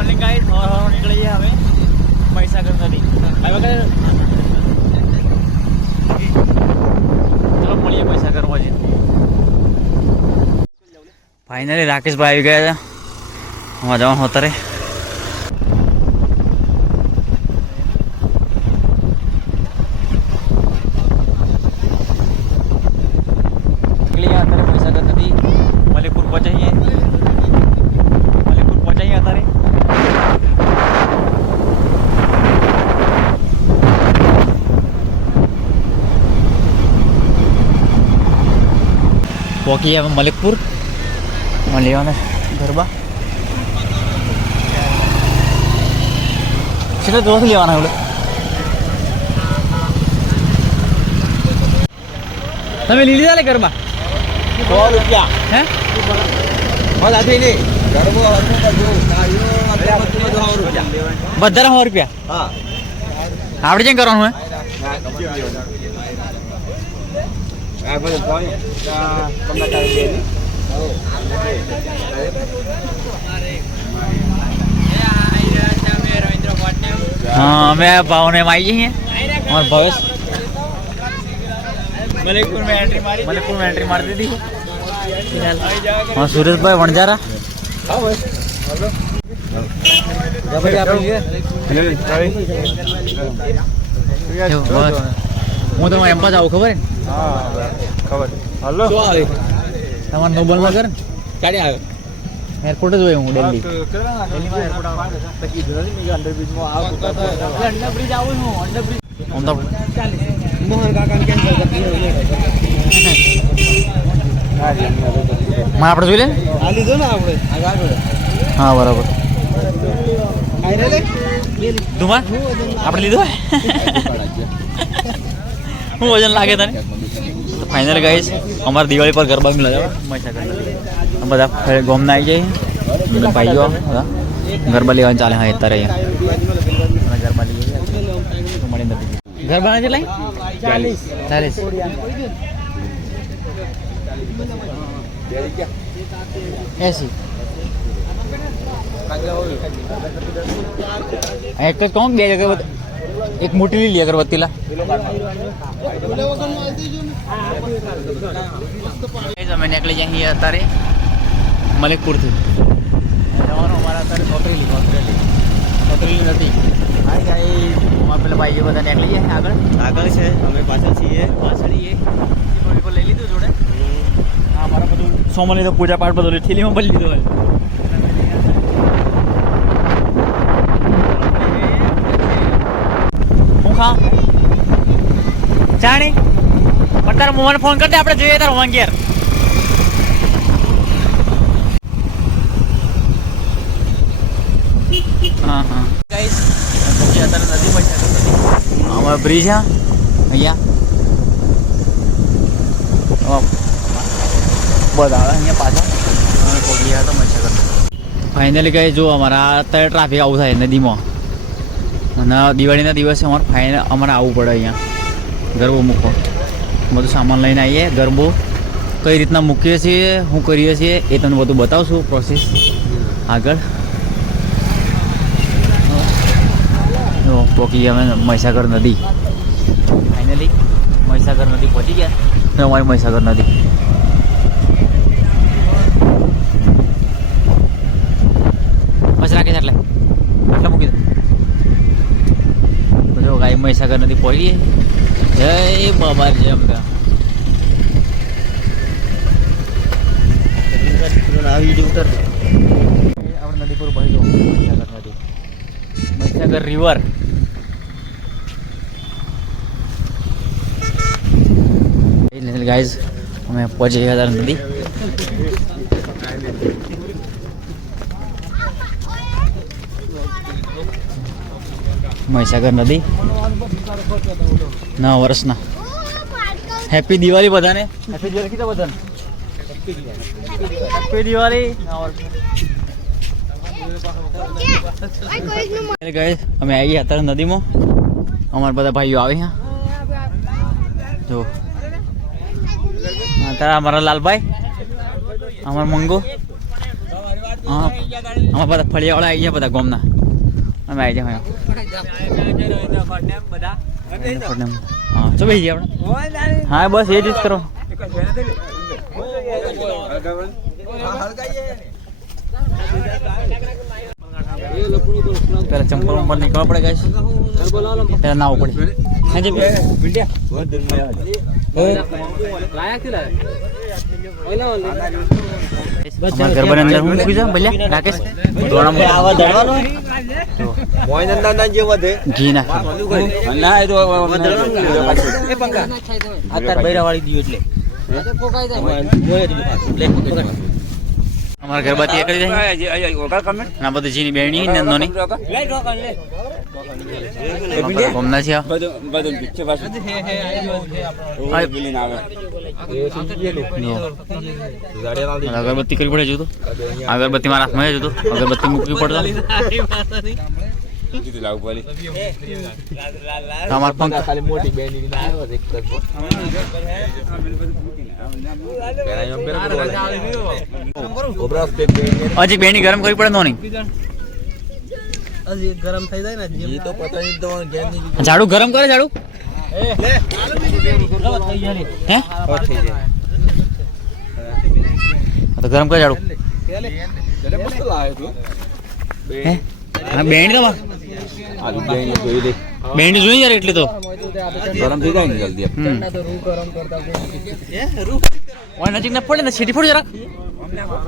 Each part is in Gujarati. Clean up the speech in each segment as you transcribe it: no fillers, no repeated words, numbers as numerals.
मॉर्निंग गाइस और निकलिए हमें મહીસાગર નદી ચલો મળીએ મહીસાગરમાં જઈને. ફાઇનલી રાકેશભાઈ આવી ગયા છે. અમારે જવાનું અત્યારે મહીસાગર નદી મલિકપુર પહોંચાઈએ અત્યારે. પહોંચીએ અમે મલિકપુર લેવાના ગરબા કેટલા દોસ્ત લેવાના આપણે તમે લઈ લીધા લે ગરબા 100 રૂપિયા હે બધા થઈને ગરબો બધા 100 રૂપિયા. હા આપણે કેમ કરવાનું હે આ બધું પાણી તમને કાઢી દે हाँ मैं भाव ने आई हैं और भवेश मलिकपुर में एंट्री मार दी थी. और सूरज भाई वणजारा હું તો એમ પાસ આવું ખબર ખબર હલો તમારે નોબલ માં કરે ક્યારે આવ્યો એરપોર્ટ જ હોય હું દિલ્હી મોહન કાકા કેન્સલ કરી આપણે જોઈ લે આ લીધો ને આપણે આગળ હા બરાબર ધુમા આપણે લીધો શું વજન લાગે તને. ફાઇનલ ગાઈસ અમારે દિવાળી પર ગરબા મિલા મહીસાગર બધા ગોમના આવી જાય ભાઈઓ બધા ગરબા લેવાનું ચાલે. હા અત્યારે અહીંયા ગરબા લઈ મળી નથી ગરબા કેટલા 40 એક જ કહું બે અગરબત્તી એક મોટી લઈ લી અગરબત્તીલા અમે નીકળી જઈએ અત્યારે મલિકપુરથી જવાનું. અમારા અત્યારે ચોતરેલી નથી. હા કાંઈ અમારા પેલા ભાઈઓ બધા નીકળી જાય આગળ છે અમે પાછળ છીએ પાછળ લઈ લીધું જોડે. હા મારા બધું સોમાં લીધો પૂજા પાઠ બધું ઠેલીમાં ભરી લીધો હોય. હું ખા જાણી પણ તારા મમ્માને ફોન કરી દે આપણે જોઈએ તારો વાંગેર. હા હા ગાઈસ અત્યારે નદી મહીસાગર નદી અમારા બ્રિજ હા અહીંયા બધા આવે અહીંયા પાછા અમે પહોંચી ગયા તો મહીસાગર. ફાઇનલી ગાઈસ જો અમારા અત્યારે ટ્રાફિક આવું થાય નદીમાં અને દિવાળીના દિવસે અમારે આવવું પડે અહીંયા ગરબો મૂકવો. બધું સામાન લઈને આવીએ ગરબો કઈ રીતના મૂકીએ છીએ શું કરીએ છીએ એ તમને બધું બતાવશું પ્રોસેસ આગળ. પહોંચી અમે મહીસાગર નદી. ફાઇનલી મહીસાગર નદી પહોંચી ગયા અમારી મહીસાગર નદી. બસ રાખીશ એટલે મૂકી દો જો ગાય મહીસાગર નદી પહોંચીએ. જય બાબા જય બધા આપણે નદી પર ભાઈ જો મહીસાગર નદી મહીસાગર રિવર. ગાઈઝ અમે પહોંચી ગયા હતા નદી. મહીસાગર નદી 9 વર્ષના. હેપી દિવાળી બધાને. હેપી દિવાળી કીધા બધાને હેપી દિવાળી 9 વર્ષ. ગાઈઝ અમે આવી ગયા અત્યારે નદીમાં. અમારા બધા ભાઈઓ આવે છે જો અત્યારે અમારા લાલભાઈ અમારા મંગો હા આમાં બધા ફળિયાવાળા આવી ગયા બધા ગોમના અમે આવી જાય હા શું ભાઈ આપણે હા બસ એ જ કરો પેલા ચંપલ ઉપર નીકળવા પડે ગાઈસ પેલા નાવ પડે હા જી ગરબા અંદર હું મૂકી જાઉં ભલ્યા રાકેશ ઘી અમારા ગરબા કરી જાય બધું જીની બેણી નંદોની ગમના છે અગરબત્તી કરી પડે જોતું અગરબત્તી મારા હાથમાં જોતું અગરબત્તી મૂકવી પડતો અમાર પંખ ખાલી મોટી બેની હજી બેની ગરમ કરવી પડે નોની હજી ગરમ થઈ જાય ને એ તો પતા નહીં તો ઝાડુ ગરમ કરે ઝાડુ હે તો ગરમ કરે ઝાડુ હે બેન્ડ તો બેન્ડ જોઈ યાર એટલે તો ગરમ થઈ જાય ને જલ્દી ઓય નજીક ના પડે ને સીટી ફોડ જરા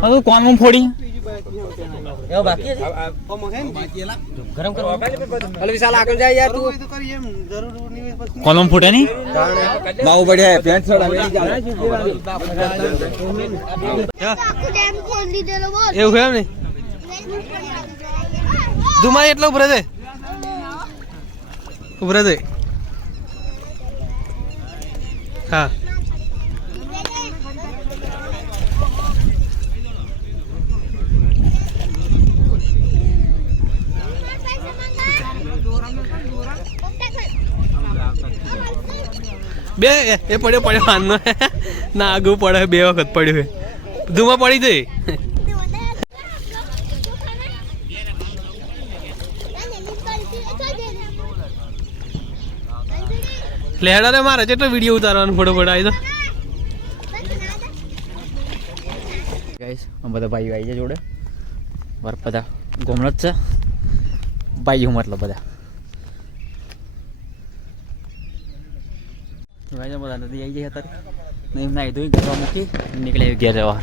બધું કોણ ફોડી એવો બાકી છે ગરમ કરવા અલે વિશાલ આગળ જાય યાર તું તો કરી એમ જરૂર નહીં પછી કોલમ ફૂટે નહીં બાઉ પડે પેન્ટ શર્ટ આવે એવું એમ ને ધુમા એટલો ઉભરે છે હા બે એ પડ્યો માનનો ના આગું પડે બે વખત પડ્યું ધુમા પડી જાય લેડા રે મારે જેટલો વિડીયો ઉતારવાનો ફોટો આવી તો ગાઈસ બધા ભાઈઓ આવી જાય જોડે વાર બધા ગોમડ છે ભાઈઓ મતલબ બધા ભાઈ બધા નદી આવી જાય અત્યારે નહીં નાઈ ધોઈ ઘરમાં મૂકી નીકળે ઘેર જવા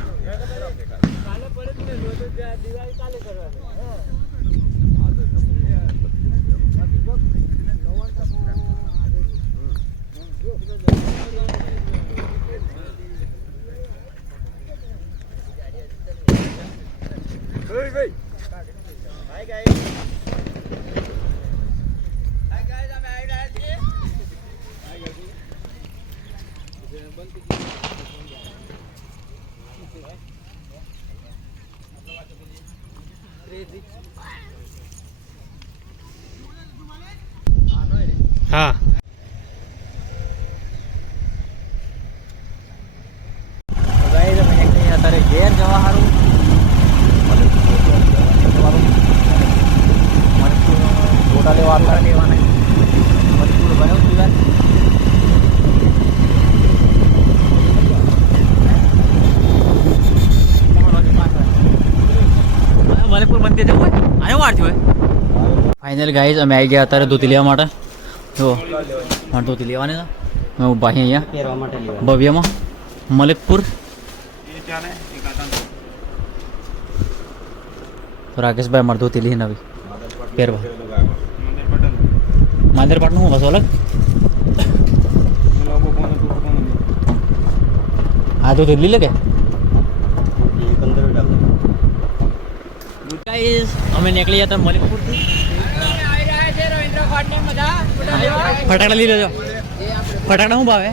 હા અત્યારે ઘેર જવા સારું ફોટા લેવાના મણિપુર મંદિર જવું હોય આવ્યો વાર થયો ફાઇનલ ગાઈઝ અમે આવી ગયા અત્યારે ધોતી લેવા માટે જો મારે ધોતી લેવાની છે મેં ઊભા અહીંયા ભવ્યમાં મલિકપુર તો રાકેશભાઈ મારે ધોતી લઈને આવી પહેરવા માંદરપાટનું હું બસ અલગ હા તો લઈ લે કે અમે નીકળી જતા મલિકપુરથી ફટાકડા લઈ લેજો ફટાકડા શું ભાવે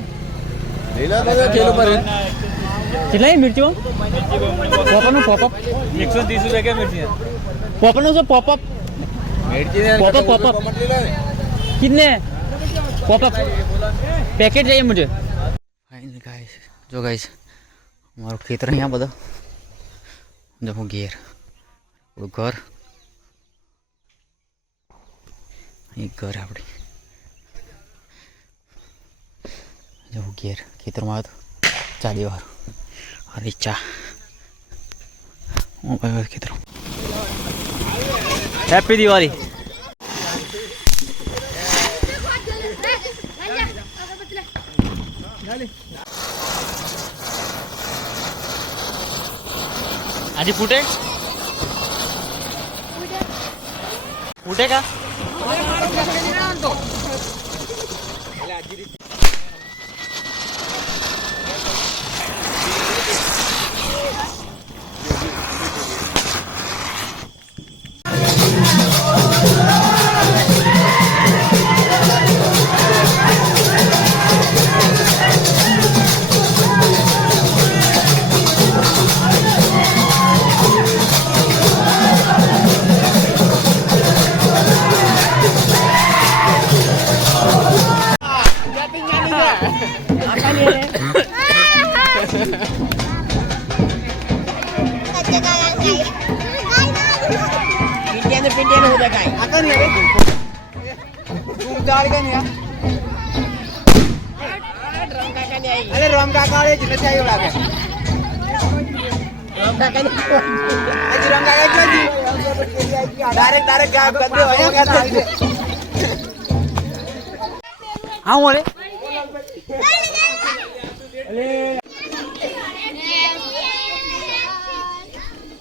કેટલા મિર્ચી પોપરનું પોપઅપ 130 રૂપિયા કે મિર્ચી પોપરનું શું પોપઅપ પોપઅપ कितने पॉपअप पैकेट चाहिए मुझे फाइनल गाइस जो गाइस हमारा खेतर यहाँ बता जब घेर આપણું ઘર અહીં ઘર આપણે જવું ઘેર ખેતરમાં આવ્યો તો ચા દેવા અરે ચા હું ભાઈ ખેતર હેપી દિવાળી આજે फूटे फूटे का अरे राम काका वाले जिन्हें चाहिए लागे राम काका डायरेक्ट क्या करते हो या क्या हाँ बोले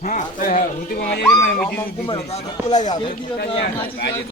हाँ होती को मजे में मीटिंग